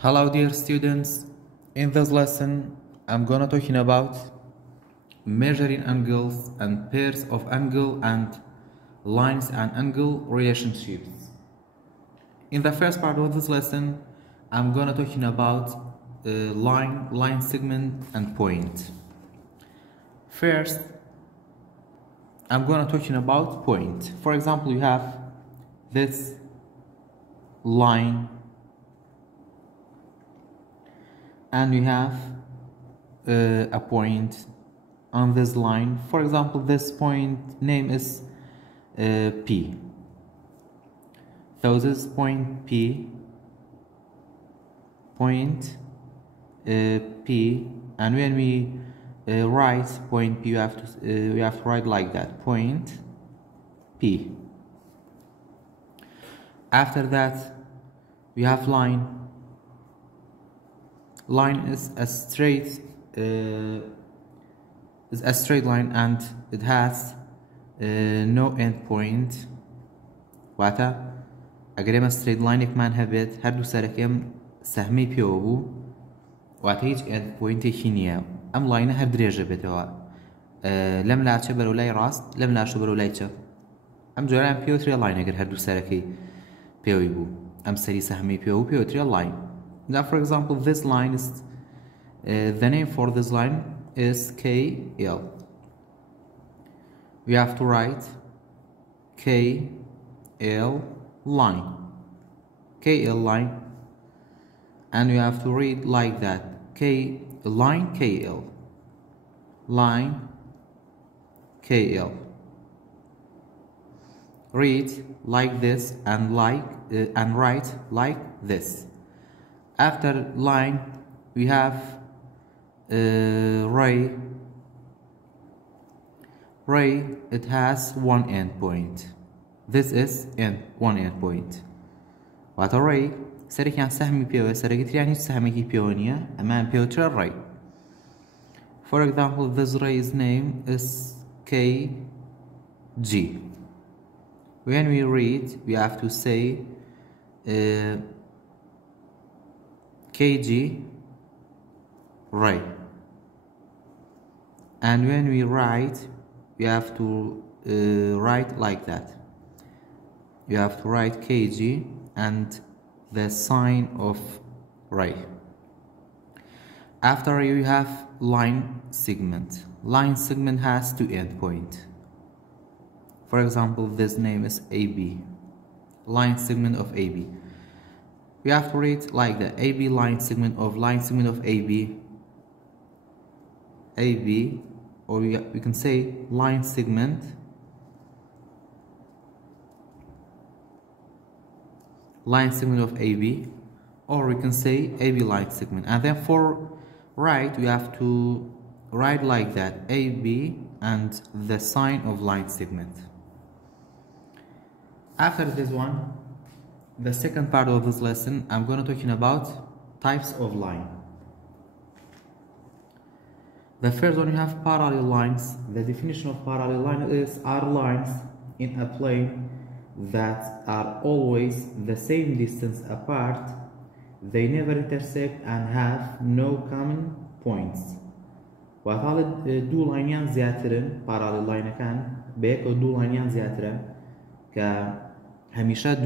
Hello dear students, in this lesson I'm gonna talking about measuring angles and pairs of angle and lines and angle relationships. In the first part of this lesson I'm gonna talking about line segment and point. First I'm gonna talking about point. For example, you have this line and you have a point on this line. For example, this point name is P. So this point P, P, and when we write point P, we have to write like that, point P. After that, we have line. Line is a straight line and it has no end point. واتە ئەگەر ئێمە straight line-ێکمان هەبێت هەردوو سەرەکەم سەهمەی پێوە بوو واتە هیچ end point-ێکی نییە. ئەم لاینە هەر درێژە بێتەوە لەم لاچە بەرەو لای ڕاست لەم لاشە بەرەو لای چەپ. ئەم جۆرەیان پێوترێ لاین ئەگەر هەردوو سەرەکەی پێوەی بوو ئەم سەری سەهمەی پێوە پێوترێ line. Now, for example, this line is the name for this line is KL. We have to write KL line, KL line, and we have to read like that: K line KL, line KL. Read like this and write like this. After line, we have ray. Ray, it has one end point. This is one end point. What a ray? سركان سهمي بيو سرقت يعني سهمي بيونيا أمام بيوتر ray. For example, this ray's name is KG. When we read, we have to say KG ray, and when we write we have to write like that. You have to write KG and the sign of ray. After you have line segment. Line segment has two endpoints. For example, this name is AB, line segment of AB. We have to read like the AB line segment of AB, or we can say line segment of AB, or we can say AB line segment. And then for right, we have to write like that: AB and the sign of line segment. After this one, the second part of this lesson, I'm going to talking about types of line. The first one, you have parallel lines. The definition of parallel line are lines in a plane that are always the same distance apart. They never intersect and have no common points. وهذا دو لاينيان زياترن parallel line كان بيك و دو لاينيان زياترن ك هەمیشە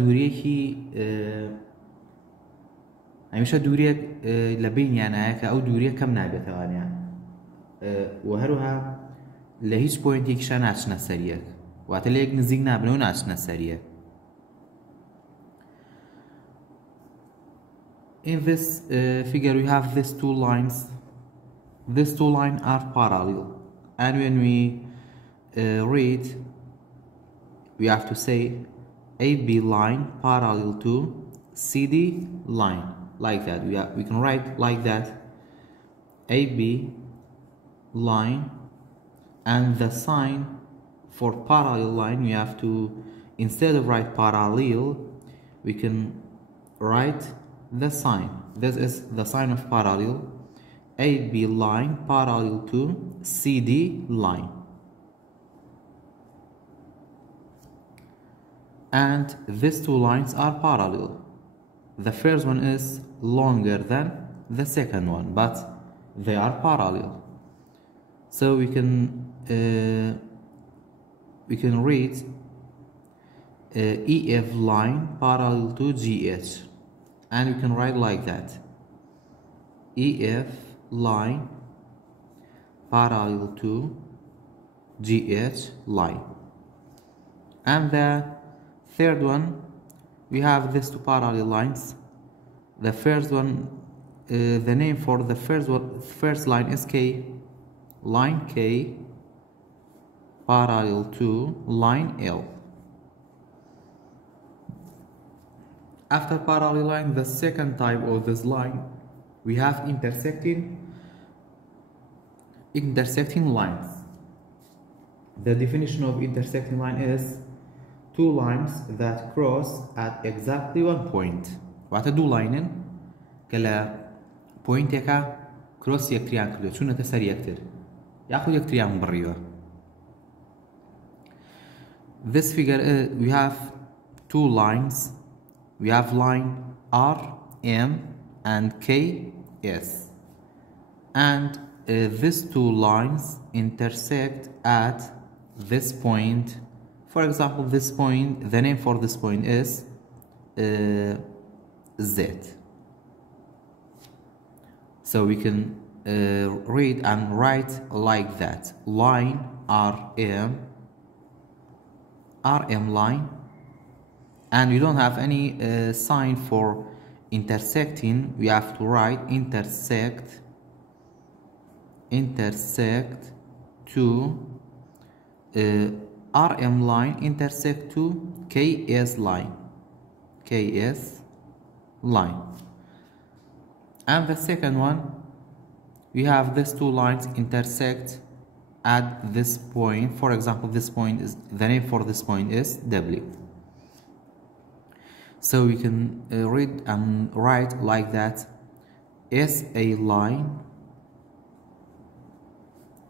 دوورێک لە بینیانایە کە ئەو دووریە کەم نابێتەوانیان و هەروەها لە هیچ پۆینتێکیشە ناچنە سەریەک واتە لە یەک نزیک نابنەوە ناچنە سەریەک. In this figure we have these two lines. These two lines are parallel, and when we read, we have to say AB line parallel to CD line, like that. We can write like that: AB line, and the sign for parallel line, we have to, instead of write parallel, we can write the sign. This is the sign of parallel: AB line parallel to CD line. and these two lines are parallel. the first one is longer than the second one, but they are parallel. So we can read EF line parallel to GH, and we can write like that: EF line parallel to GH line. And the third one, we have these two parallel lines. The first one, the name for the first line is K, line K parallel to line L. After parallel line, the second type of this line, we have intersecting lines. The definition of intersecting line is two lines that cross at exactly one point. وقت دو لاينن كلا point يكا cross يكتريان كردو شو نتسر يكتر يأخذ يكتريان بريوه. This figure we have two lines. We have line R, M and K, S, and these two lines intersect at this point. For example, this point, the name for this point is Z. So we can read and write like that: line RM line, and we don't have any sign for intersecting. We have to write intersect to RM line intersect to KS line, and the second one, we have these two lines intersect at this point. For example, this point is, the name for this point is W. So we can read and write like that: SA line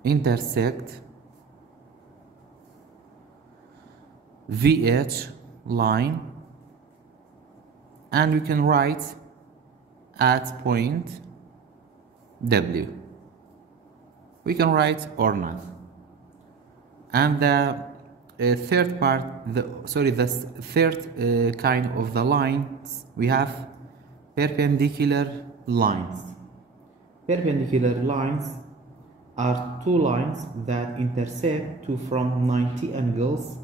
intersect VH line, and we can write at point W. We can write or not. And the third part, the third kind of the lines, we have perpendicular lines. Perpendicular lines are two lines that intersect from 90 angles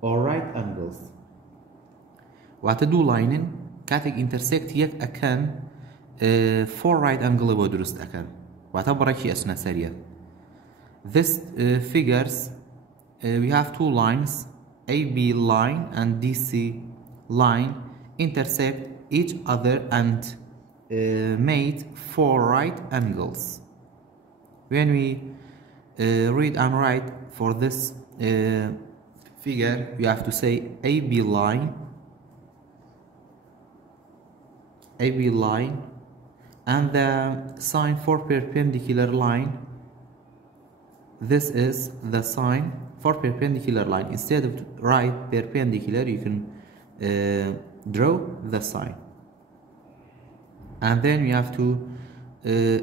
or right angles. وقت دو لاينن كاتك intersect يك أكان four right angle بدرست أكان وقت بركي أسنا سريع. This figures we have two lines, AB line and DC line intersect each other and made four right angles. When we read and write for this figure, we have to say AB line, and the sign for perpendicular line. This is the sign for perpendicular line. Instead of write perpendicular, you can draw the sign. And then we have to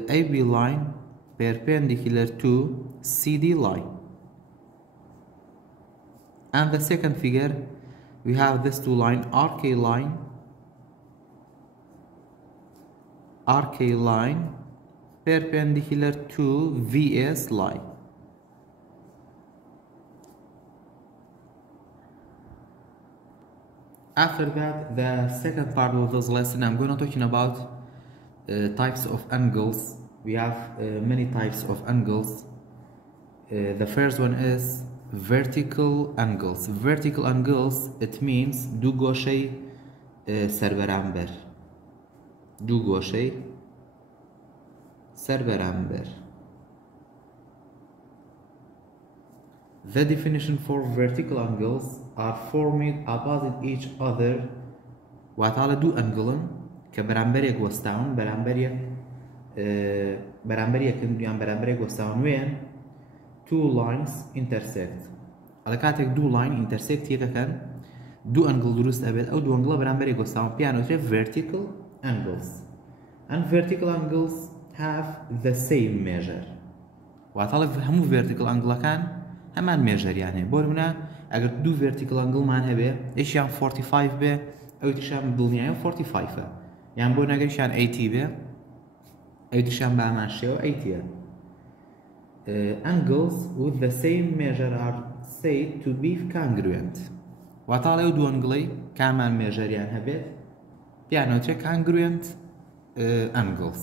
AB line perpendicular to CD line. And the second figure, we have this two line, RK line perpendicular to VS line. After that, the second part of this lesson, I'm going to talking about types of angles. We have many types of angles. The first one is vertical angles. Vertical angles, it means دو گوشه سربرانبر. دو گوشه سربرانبر. The definition for vertical angles are formed opposite each other وعلى دو أنجلن كبرانبريك وستاون برانبريك وستاون وين two lines intersect. على كاتك دو line intersect يكا كان دوو ئەنگڵ دروست ئەبێت ئەو دوو ئەنگڵە بەرامبەری گۆستاوە پیان وترێت vertical angles and vertical angles have the same measure واتەڵێ هەموو vertical ئەنگڵەکان هەمان مێژەریان هەیە بۆ نمونە ئەگەر دوو vertical ئەنگڵمان هەبێ یەکیان 45 بێ ئەو تریشیان دڵنیایە 45ە یان بۆ نەگەریشیان 80 بێ ئەو تریشیان بامان شێوە 80ە angles with the same measure are said to be congruent واتەڵێ ئەو دوو ئەنگڵەی کامان مێژەریان هەبێت پیان وترێت congruent angles.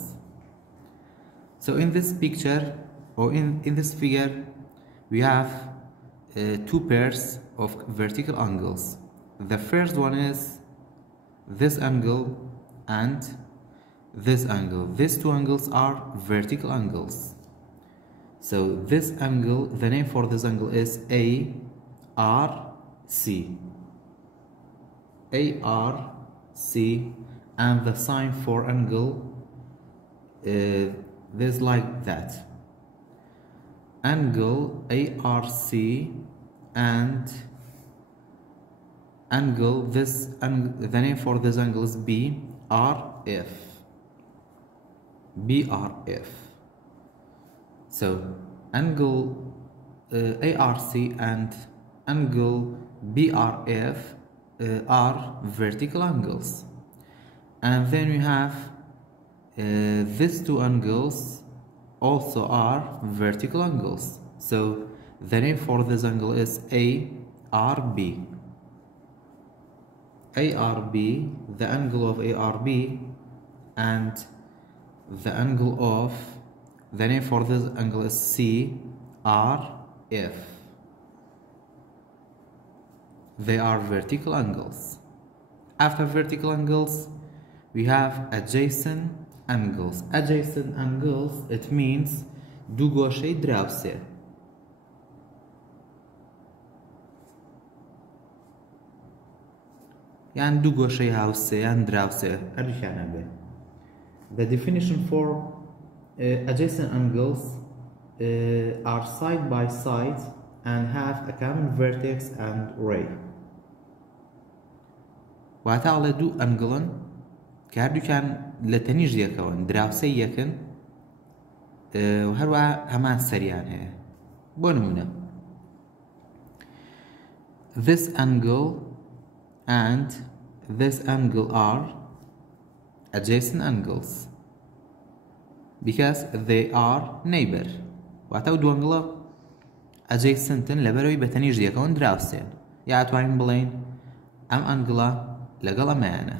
So in this picture or in this figure we have two pairs of vertical angles. The first one is this angle and this angle. These two angles are vertical angles. So this angle, the name for this angle is ARC. ARC, and the sign for angle is like that. Angle ARC and angle the name for this angle is BRF. BRF. So angle ARC and angle BRF are vertical angles, and then we have these two angles also are vertical angles. So the name for this angle is ARB. ARB, the angle of ARB, and the angle of the name for this angle is CRF. They are vertical angles. After vertical angles, we have adjacent angles. Adjacent angles, it means دوو گۆشەی دراوسێ. یان دوو گۆشەی هاوسێ یان دراوسێ هەردووکیان هەبێ. The definition for adjacent angles are side by side and have a common vertex and ray. واتەڵێ دوو ئەنگڵن کە هەردووکیان لە تەنیژ یەکەون دراوسەی یەکن و هەروە هەمان سەریان هەیە بۆ نمونە this angle and this angle are adjacent angles because they are neighbor واتە دوو ئەنگڵە adjacentن لەبەرەوەی بە تەنیژ یەکەون دراوسێن یا ئەتوانین بڵێین ئەم ئەنگڵە لەگەڵ ئەمەیانە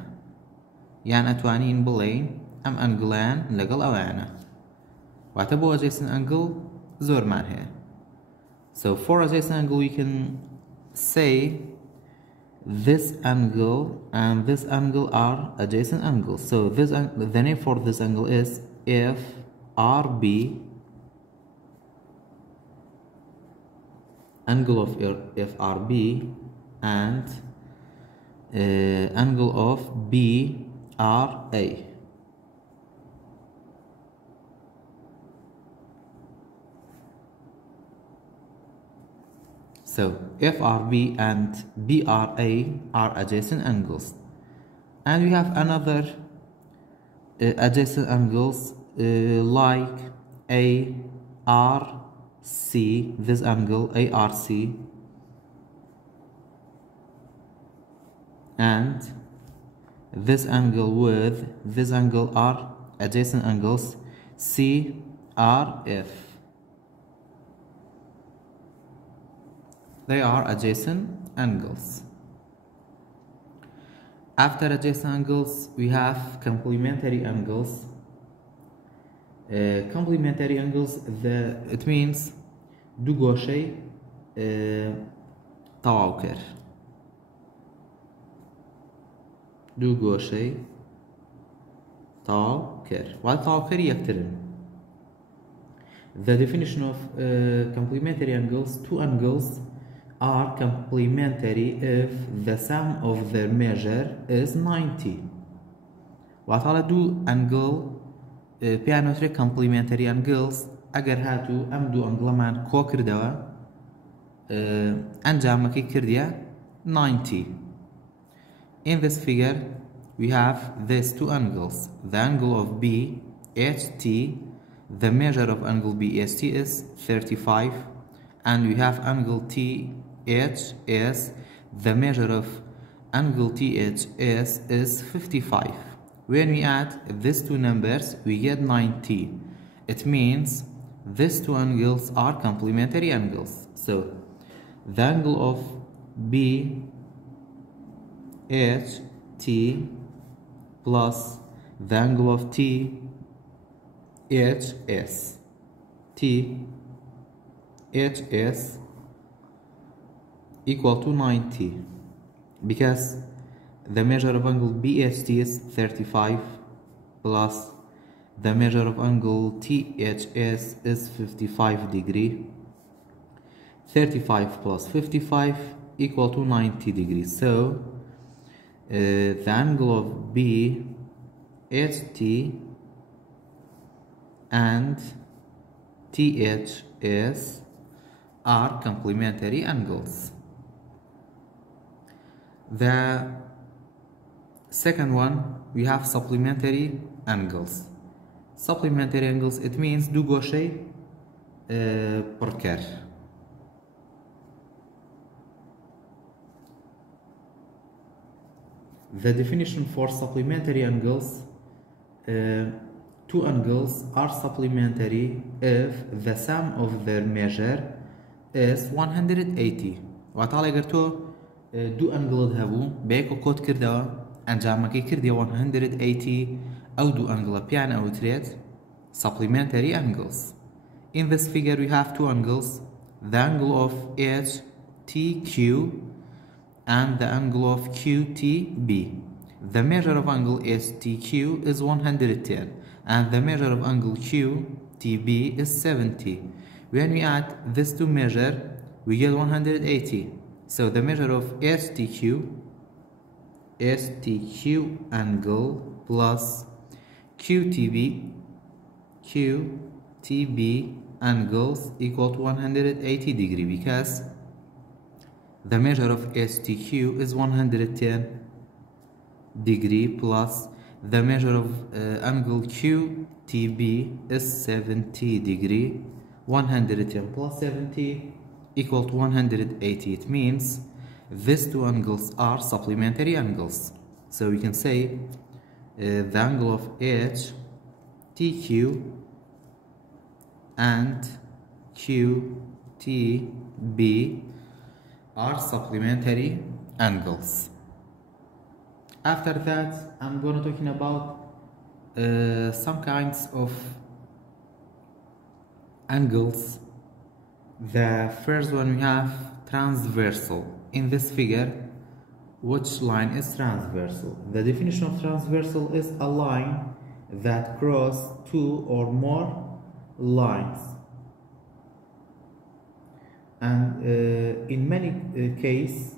یان ئەتوانین بڵێین ئەم ئەنگڵیان لەگەڵ ئەویانە واتە بۆ adjacent angle زۆرمان هەیە. So for adjacent angle we can say this angle and this angle are adjacent angles. So this the name for this angle is FRB, angle of FRB, and angle of BRA. So FRB and BRA are adjacent angles, and we have another adjacent angles like ARC, this angle ARC, and this angle with this angle are adjacent angles CRF. They are adjacent angles. After adjacent angles, we have complementary angles. Complementary angles, it means دوو گۆشەی تەواوکەر. دوو گۆشەی تەواوکەر. واتە تەواوکەری یەکترن. The definition of complementary angles, two angles are complementary if the sum of their measure is 90. واتەڵە دوو ئەنگڵ پێیان وترێت complementary angles ئەگەر هاتوو ئەم دوو ئەنگڵەمان کۆ کردەوە ئەنجامەکەی کردیە 90 In this figure, we have these two angles. The angle of BHT, the measure of angle BHT is 35, and we have angle THS, the measure of angle THS is 55. When we add these two numbers, we get 90. It means these two angles are complementary angles. So the angle of BHT plus the angle of THS equal to 90, because the measure of angle BHT is 35 plus the measure of angle THS is 55 degree. 35 plus 55 equal to 90 degrees. So the angle of BHT and THS are complementary angles. The second one, we have supplementary angles. Supplementary angles, it means دو گوشه پرکر. The definition for supplementary angles, two angles are supplementary if the sum of their measure is 180. وعطال اگر تو دو انگل هبو بیک و کد کرده انجامکی کرده 180 او دو انگل پیان او تريد supplementary angles. In this figure we have two angles, the angle of HTQ and the angle of QTB. The measure of angle HTQ is 110 and the measure of angle QTB is 70. When we add these two measures, we get 180. So the measure of STQ angle plus QTB angles equal to 180 degree, because the measure of STQ is 110 degree plus the measure of angle QTB is 70 degree. 110 plus 70 equal to 180. It means these two angles are supplementary angles. So we can say the angle of HTQ and QTB are supplementary angles. After that, I'm going to talking about some kinds of angles. The first one we have transversal. In this figure, which line is transversal? The definition of transversal is a line that crosses two or more lines, and in many cases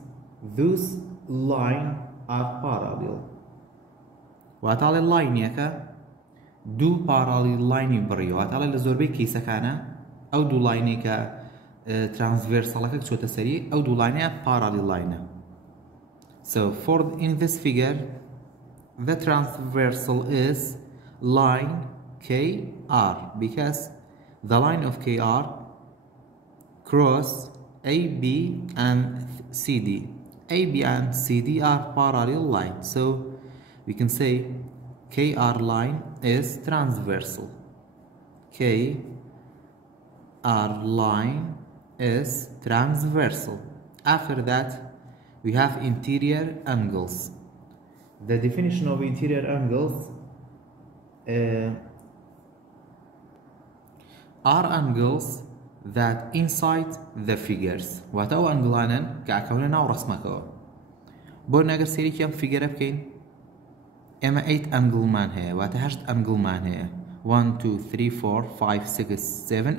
those lines are parallel. وعطال اللاين يكا دو parallel line بريو وعطال الزوربي كيسا كان أو دو لاين كا transversal كا كشوتا سري أو دو لاين parallel line. So in this figure the transversal is line KR, because the line of KR cross AB and CD. AB and CD are parallel lines, so we can say KR line is transversal. KR line is transversal. After that, we have interior angles. The definition of interior angles are angles that inside the figures. واتو انجلانا كعكونا او رسمكو بورنا اگر سيري كم فيجر بكين اما 8 انجل مان هي واتا 8 انجل مان هي 1 2 3 4 5 6 7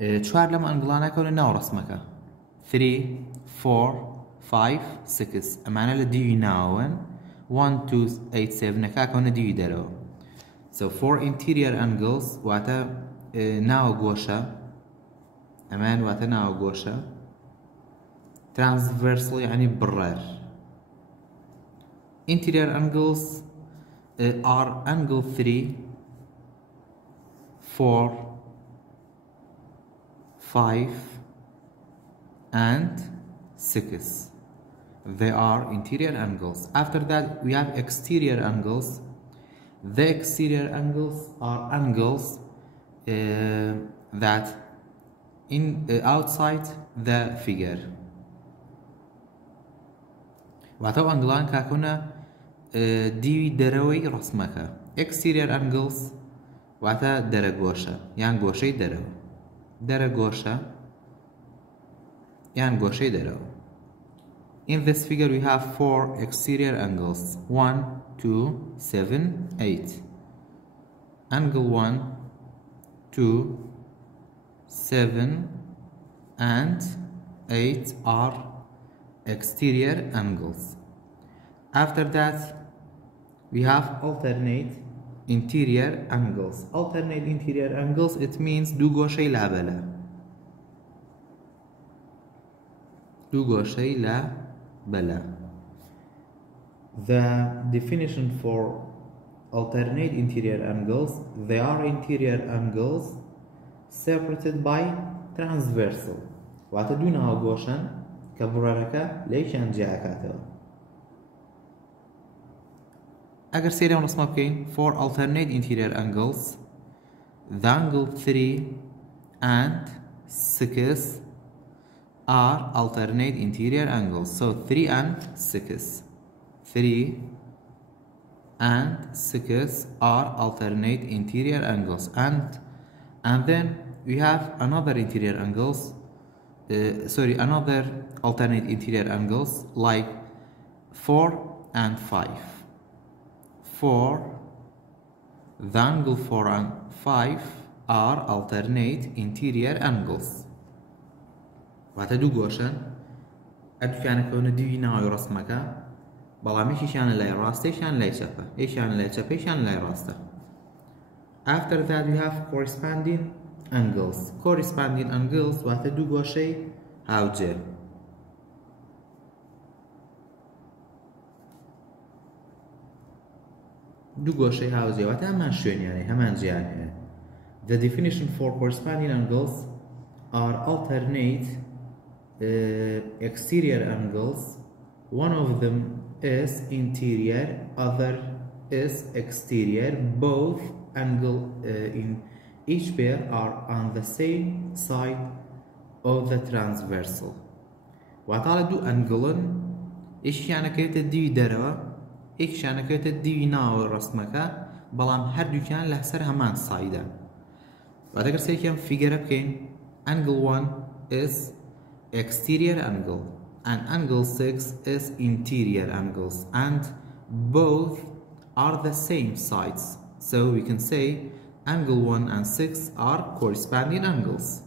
8 چوار لما انجلانا كونا او رسمكا 3 4 5 6 امانا لديو ناون 1 2 8 7 نكا كونا ديو دارو. So for interior angles واتا ناو قوشة أمان واتا ناو قوشة transversal يعني برر Interior angles are angle 3, 4, 5 and 6. They are interior angles. After that we have exterior angles. The exterior angles are angles that outside the figure. واتو انجلان كاكونا ديوي دروي رسمك. exterior angles واتا درگوشة يعني گوشي درو درگوشة يعني گوشي درو. In this figure we have 4 exterior angles, 1, 2, 7, 8. Angle 1, 2, 7 and 8 are exterior angles. After that we have alternate interior angles. Alternate interior angles, it means دو گوشه لا بلا دو گوشه لا بلا. The definition for alternate interior angles, they are interior angles separated by transversal. واتدونها گوشن كبرارك ليشان جاكاتو. اگر سيريا ونصمه بكين for alternate interior angles, the angle 3 and 6 are alternate interior angles. So 3 and 6. 3 and 6 are alternate interior angles. And then we have another interior angles. Another alternate interior angles like 4 and 5. 4, the angle 4 and 5 are alternate interior angles. واتدو گوشن ادفعنا كونه دي ناوي رسمك بلامش يشان لاي راسته يشان لاي چپه يشان لاي چپه يشان لاي راسته. After that we have corresponding angles. Corresponding angles واتدو گوشه هاوجه. دو گوشه هاوجه وات همان شوين يعني همان جيانه. The definition for corresponding angles are alternate exterior angles. One of them is interior, other is exterior. Both angle in each pair are on the same side of the transversal. وعطالة دو أنجلن إيش يعني كيت الدي دروا إيش يعني كيت الدي ناو رسمك بلام هر كان له سر همان سايدا. وعتقد سيكون figure بكين angle 1 is exterior angle and angle 6 is interior angles and both are the same sides. So we can say angle 1 and 6 are corresponding angles.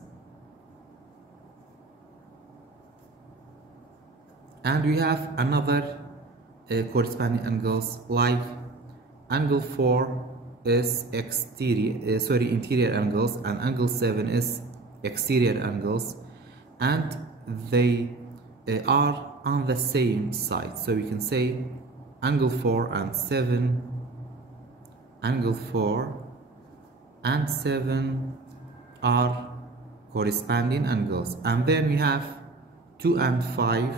And we have another corresponding angles like angle 4 is interior angles and angle 7 is exterior angles and they are on the same side. So we can say angle 4 and 7, angle 4 and 7 are corresponding angles. And then we have 2 and 5,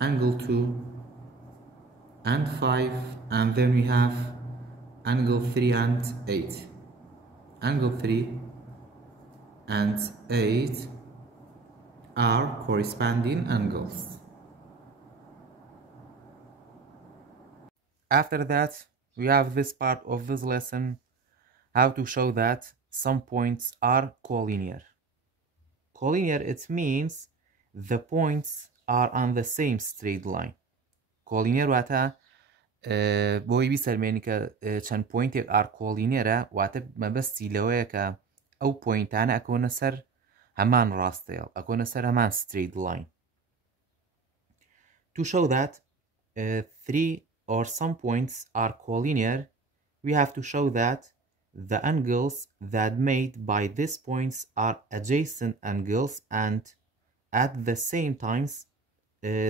angle 2 and 5, and then we have angle 3 and 8. Angle 3 and 8 are corresponding angles. After that, we have this part of this lesson, how to show that some points are collinear. Collinear, it means the points are on the same straight line. Collinear واتا بۆی بیسەلمێنی کە چەند پوینتێک ئار کۆڵینێرە واتە مەبەستی لەوەیە کە ئەو پوینتانە ئەکۆنە سەر هەمان ڕاستەیە ئەکۆنە سەر هەمان straight line. To show that 3 or some points are collinear, we have to show that the angles that made by these points are adjacent angles and at the same times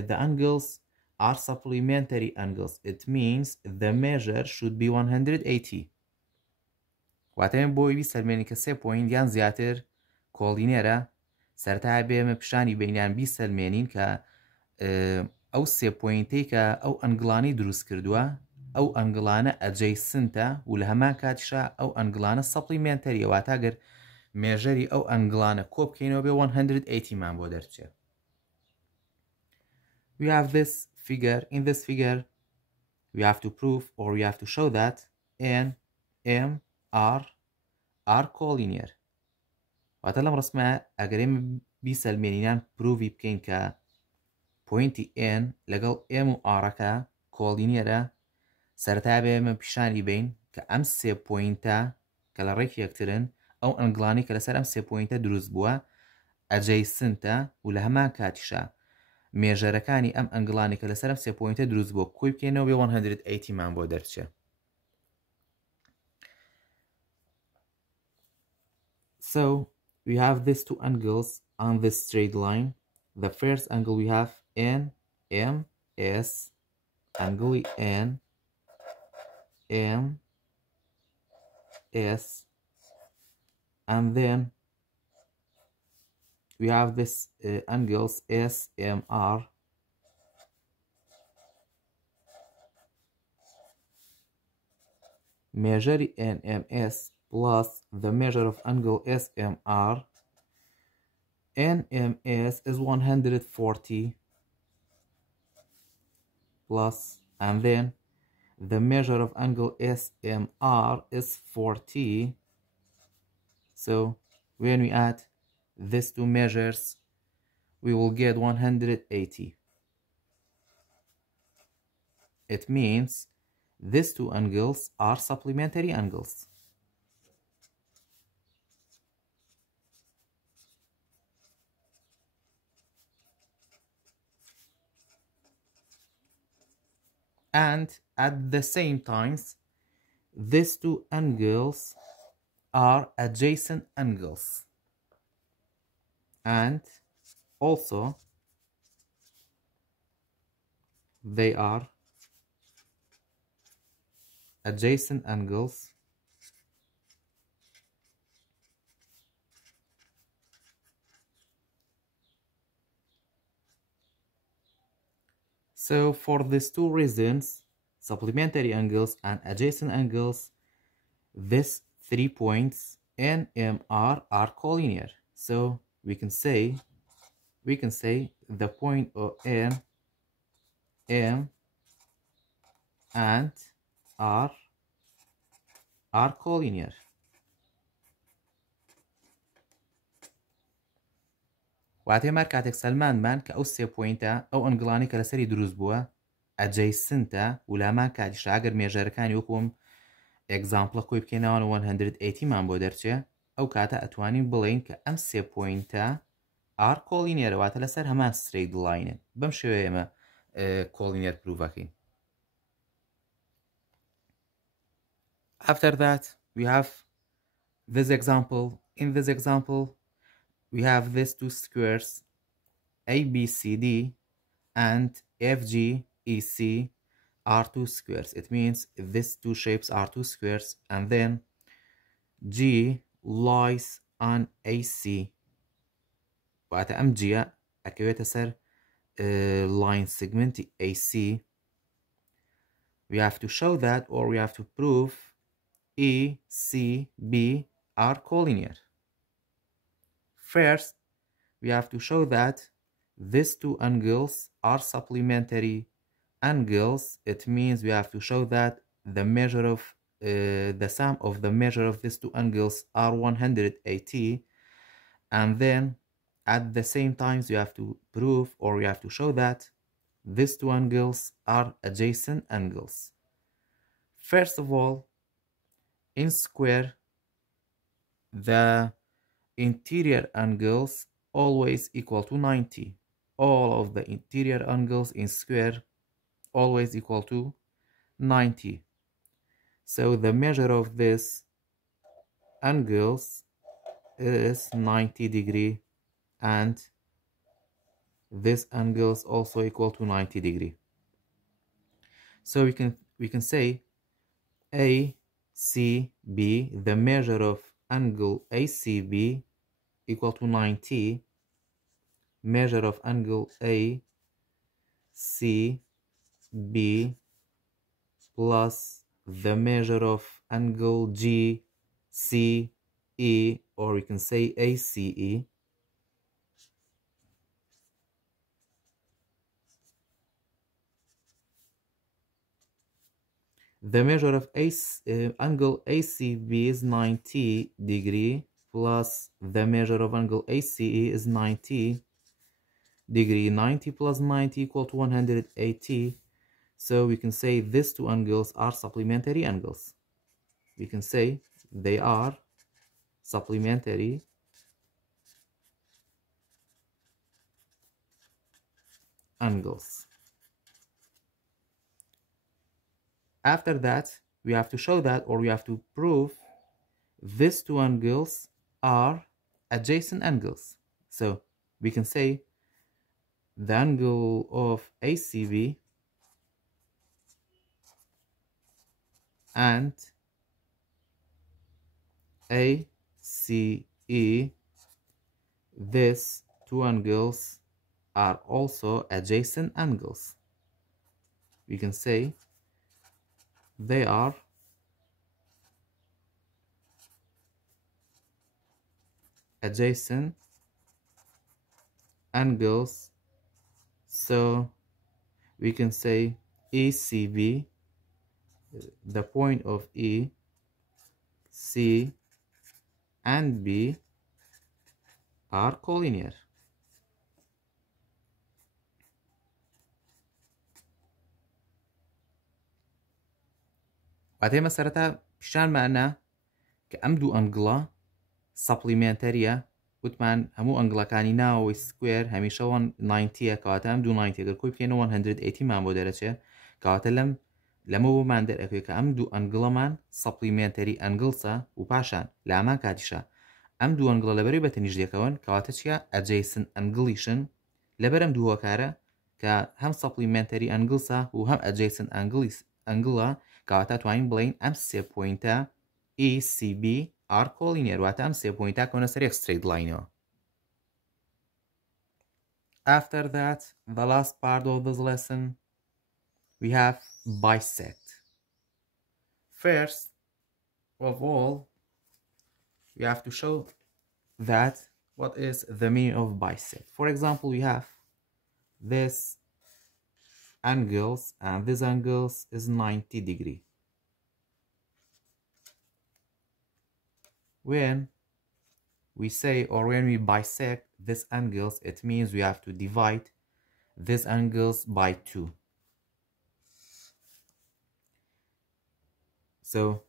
the angles are supplementary angles. It means the measure should be 180. واتەمە بۆی وی سەرمێنی کە 3 پوینت یان زیاتر کۆڵینێرە سەرتا بێمە پیشانی بینیان بی سەلمێنین کە ئەو 3 پوینتەی کە ئەو ئەنگڵانەی دروست کردووە ئەو ئەنگڵانە ئەجەیسنتە و لە هەمان کاتیشا ئەو ئەنگڵانە سەپلیمنتەریە واتاگەر مێژەری ئەو ئەنگڵانە کۆبکەینەوە بێ 180 مان بۆ دەرچێت. We have this figure. In this figure we have to prove or we have to show that N, M, R are collinear. واتە لەم ڕسمە ئەگەر ئێمە بیسەلمێنینان پروڤی بکەین کە پوینتی N لەگەڵ M و Rەکە کۆڵینیەرە سەرەتا بێمە پیشانی بین کە ئەم 3 پوینتە کە لە ڕێکی یەکترن ئەو ئەنگڵانی کە لەسەر ئەم 3 پوینتە دروست بووە ئەجەیسنتە و لە هەمان کاتیشا مێژەرەکانی ئەم ئەنگڵانی کە لەسەر ئەم 3 پوینتە دروست بووە کۆی بکەینەوە بێ 180 مان بۆ دەرچێت. So we have these two angles on this straight line. The first angle we have N, M, S, angle N, M, S, and then we have this angles S, M, R. Measure NMS plus the measure of angle SMR. NMS is 140 plus, and then the measure of angle SMR is 40. So when we add these two measures we will get 180. It means these two angles are supplementary angles. And at the same times these two angles are adjacent angles, and also they are adjacent angles So for these two reasons, supplementary angles and adjacent angles, these 3 points N, M, R are collinear. So we can say the point of N, M, and R are collinear. واتێ مار کاتێک سەلمانمان کە ئەو 3 پوینتە ئەو ئەنگڵانی کە لەسەری دروست بووە ئەجەیسنتە و لامان کاتیشا ئەگەر مێژەرەکانی وەکوم ئێگزامپڵە کۆی بکەینەوە 180 مان بۆ دەرچێ ئەو کاتە ئەتوانین بڵێین کە ئەم 3 پوینتە ئار کۆڵینێرە واتە لەسەر هەمان سترەیت لاینن بەم شێوەیە ئێمە کۆڵینێر پروڤەکەین. After that we have this example. In this example we have these two squares ABCD and FGEC are two squares. It means these two shapes are two squares, and then G lies on AC. واتە ئەم جیە ئەکەوێتە سەر line segment AC. We have to show that, or we have to prove ECB are collinear. First, we have to show that these two angles are supplementary angles. It means we have to show that the measure of the sum of the measure of these two angles are 180, and then at the same time you have to prove, or you have to show that these two angles are adjacent angles. First of all, in square, the interior angles always equal to 90. All of the interior angles in square always equal to 90. So the measure of these angles is 90 degree, and this angle is also equal to 90 degree. So we can say ACB, the measure of angle ACB equal to 90, measure of angle ACB plus the measure of angle GCE, or we can say ACE, the measure of angle ACB is 90 degree plus the measure of angle ACE is 90 degree. 90 plus 90 equal to 180. So we can say these two angles are supplementary angles. We can say they are supplementary angles. After that, we have to show that, or we have to prove these two angles are adjacent angles. So we can say the angle of ACB and ACE, these two angles are also adjacent angles. We can say they are adjacent angles. So we can say ECB, the point of E, C, and B are collinear. واتێ مەسەرەتا پیشانمانە کە ئەم دوو ئەنگڵە سەپلیمنتەریە، وتمان هەموو ئەنگڵەکانی ناوەوەی سکوێر هەمیشە 90ە، کەواتە ئەم دوو 90 گەر کۆی بکەینەوە 180 مان بۆ دەرەچێت، کەواتە لەمە بۆمان دەرەکەوێت کە ئەم دوو ئەنگڵەمان سەپلیمنتەری ئەنگڵسە، و پاشان لە ئەمان کاتیشە ئەم دوو ئەنگڵە لەبەری بەتەنیژ دەکەون، کەواتە چیە؟ ئەجەیسن ئەنگڵیشن لەبەر ئەم دوو هۆکارە کە هەم سەپلیمنتەری ئەنگڵسە و هەم ئەجەیسن ئەنگڵە، کەواتە توانین بڵین ئەم سێ پۆینتە ECB are collinear. واتە ئەم سێ پۆینتە کۆنە سەر یەک straight line. After that, the last part of this lesson, we have bisect. First of all, we have to show that what is the meaning of bisect. For example, we have this angles, and this angles is 90 degree. When we say, or when we bisect these angles, it means we have to divide these angles by 2. So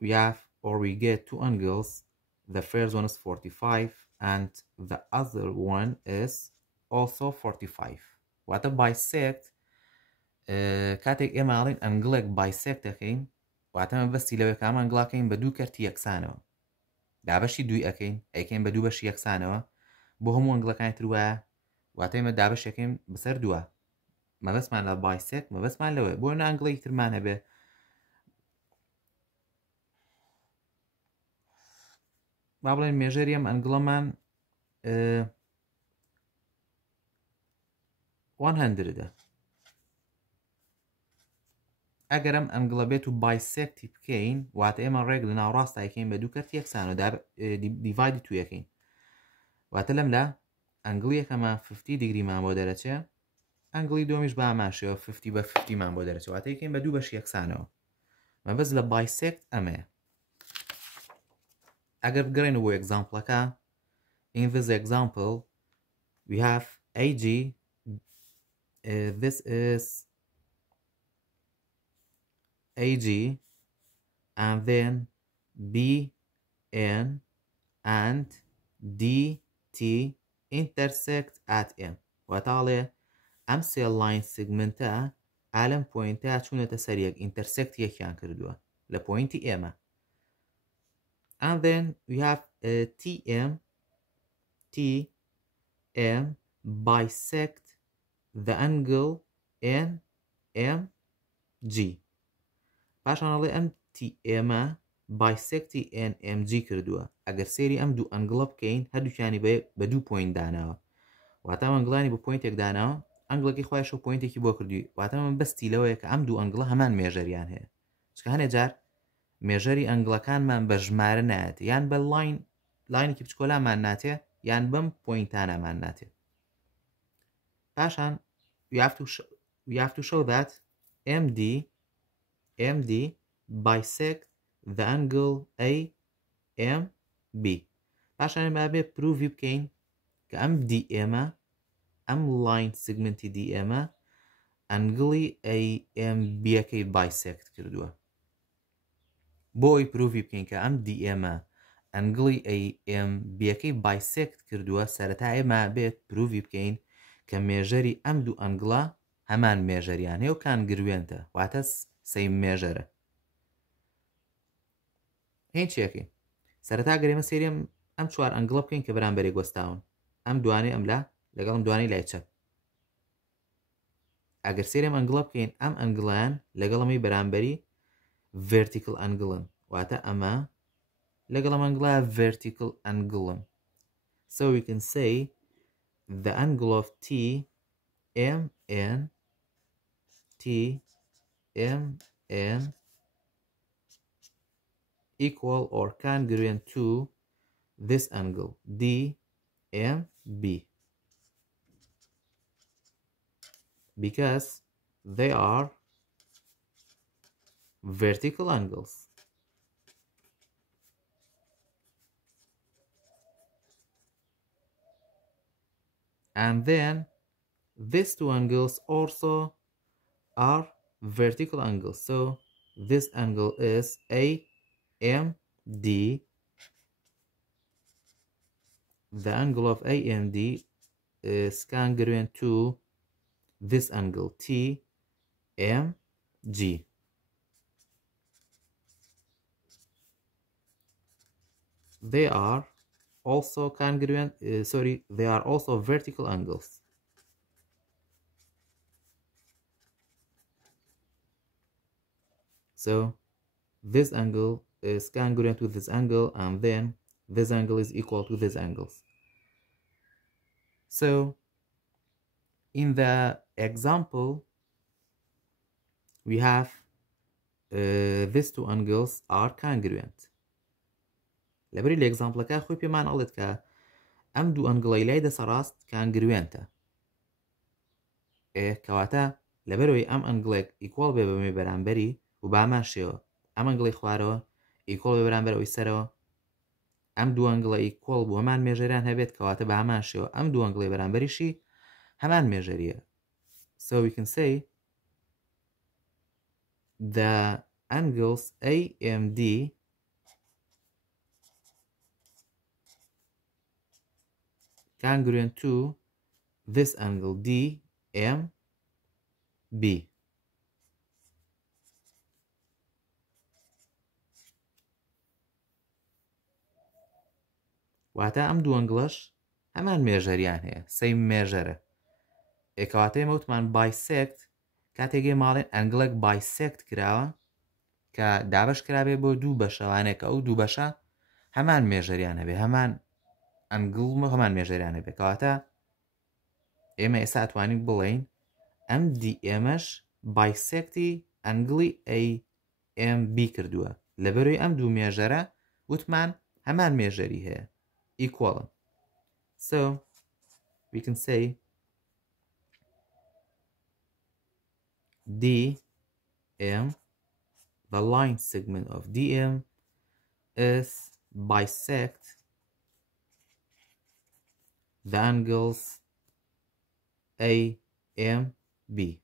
we have, or we get two angles. The first one is 45 and the other one is also 45. واتە bisect کاتێک ئێماڵین ئەنگڵێک bisect دەکەین، واتەمە بەستی لەوەی کام ئەنگڵاکەین بە دوو کەرتی یەکسانەوە، دابەشی دووی ئەەکەین بە دوو بەشی یەکسانەوە بۆ هەموو ئەنگڵەکانی تر وایە، واتە ئێمە دابەشەکەین بەسەر دووە، مەبەستمان لە bisect مەبەستمان لەوەیە، بۆ ئەنگڵێکی ترمان هەبێ با بڵێن مێژەری ئەم ئەنگڵەمان 100. ئەگەر ئەم ئەنگڵە بێت و bisecتی بکەین، واتە ئێمە ڕێک لە ناوڕاستایکەین بە دوو کەرتی یەکسانەوە دیڤایدی تو یەکەین، واتە لەم لە ئەنگڵی یەکەمان 50 دیگریمان بۆ دەرەچێ، ئەنگڵی دۆمیش بە ئاماشەوە 50 بە 50 مان بۆ دەرەچێت، واتە یەکەین بە دوو بەش یەکسانەوە. مەبەست لە bisect ئەمەیە. ئەگەر بگەڕێنەوە بۆ ئێگزامپڵەکە، in this example we have AG, this is AG, and then BN and DT intersect at M. واتاڵێ ئەم سێ لاین سگمنتە ئالەم پۆینتە چوونەتە سەر یەک، intersect یەکیان کردووە لە پۆینتی ئێمە. And then we have TM bisect the angle NM G پاشان ئەڵێ ئەم تی ئێمە بایسێکتی NMG کردووە ئەگەر سێری ئەم دوو ئەنگڵە بکەین هەردووکیانی بە دوو پوینت داناوە واتە ئەنگڵانی بە پوینتێک داناوە ئەنگڵەکەی خۆیش و پوینتێکی بۆ کردووی واتە من بەستی لەوەیە کە ئەم دوو ئەنگڵە هەمان مێژەریان هەیە چکە هەنێ جار مێژەری ئەنگڵەکانمان بە ژمارە نایەت یان بە لاینێکی بچکۆلامان ناتێ یان بەم پوینتانەمان ناتێ پاشان we have to show that MD bisect the angle AMB پاشان ما بێ پرووی بکەین کە ئەم DMە ئەم لاین سگمنتی DMە ئەنگڵی AMBەکەی بایسێکت کردووە بۆ ئەوی پرووی بکەین کە ئەم DMە ئەنگڵی AMBەکەی بایسێکت کردووە سەرەتا ئێمە بێت پرووی بکەین کە مێژەری ئەم دوو ئەنگڵە هەمان مێژەریان هەیە و کان گروێنتە واتە سەی مێژەرە هین چیەکەین سەرەتا گەرێمە سێریم ئەم چوار ئەنگڵە بکەین کە بەرامبەرێک وەستاون ئەم دوانەی ئەملا لەگەڵم دوانەی لای چەپ ئەگەر سێرم ئەنگڵە بکەین ئەم ئەنگڵیان لەگەڵەمەی بەرامبەری vertical ئەنگڵن واتە ئەمە لەگەڵەم ئەنگڵە vertical ئەنگڵن so we can say the angle of TMN equal or congruent to this angle DMB because they are vertical angles. And then these two angles also are vertical angles. So this angle is AMD. The angle of AMD is congruent to this angle TMG. They are also congruent, they are also vertical angles. So this angle is congruent with this angle, and then this angle is equal to these angles. So in the example we have these two angles are congruent. لەبەری لە ئەگزامپڵەکە خۆی پێمان ئەڵێت کە ئەم دوو ئەنگڵەی لای دەسە ڕاست کانگروێنتە کەواتە لەبەرەوەی ئەم ئەنگڵێک ئیکۆڵ بێ بەمێ بەرامبەری و بامان شێوە ئەم ئەنگڵی خوارەوە ئیکۆڵ بێ بەرامبەر ئەوی سەرەوە ئەم دوو ئەنگڵە ئیکۆڵ بوو هەمان مێژەریان هەبێت کەواتە بە هەمان شێوە ئەم دوو ئەنگڵی بەرامبەریشی هەمان مێژەریە so we can say the angles AMD congruent to this angle DMB. واتە ئەم دوو ئەنگڵەش هەمان مێژەریان هەیە سەی مێژەرە کەواتە ئێمە وتمان بایسێکت کاتێکێ ماڵێن ئەنگڵێک بایسێکت کراوە کە دابش کرابێ بۆ دوو بەشەوانێک ئەو دوو بەشە هەمان مێژەریان هەبێ هەمان ئەنگڵمە هەمان مێژەریان هەبێ کەواتە ئێمە ئێستا ئەتوانین بڵێین ئەم DMش بایسێکتی ئەنگڵی AMB کردووە لەبەرەوەی ئەم دوو مێژەرە وتمان هەمان مێژەری هەیە equal. So we can say DM, the line segment of DM is bisect the angles AMB.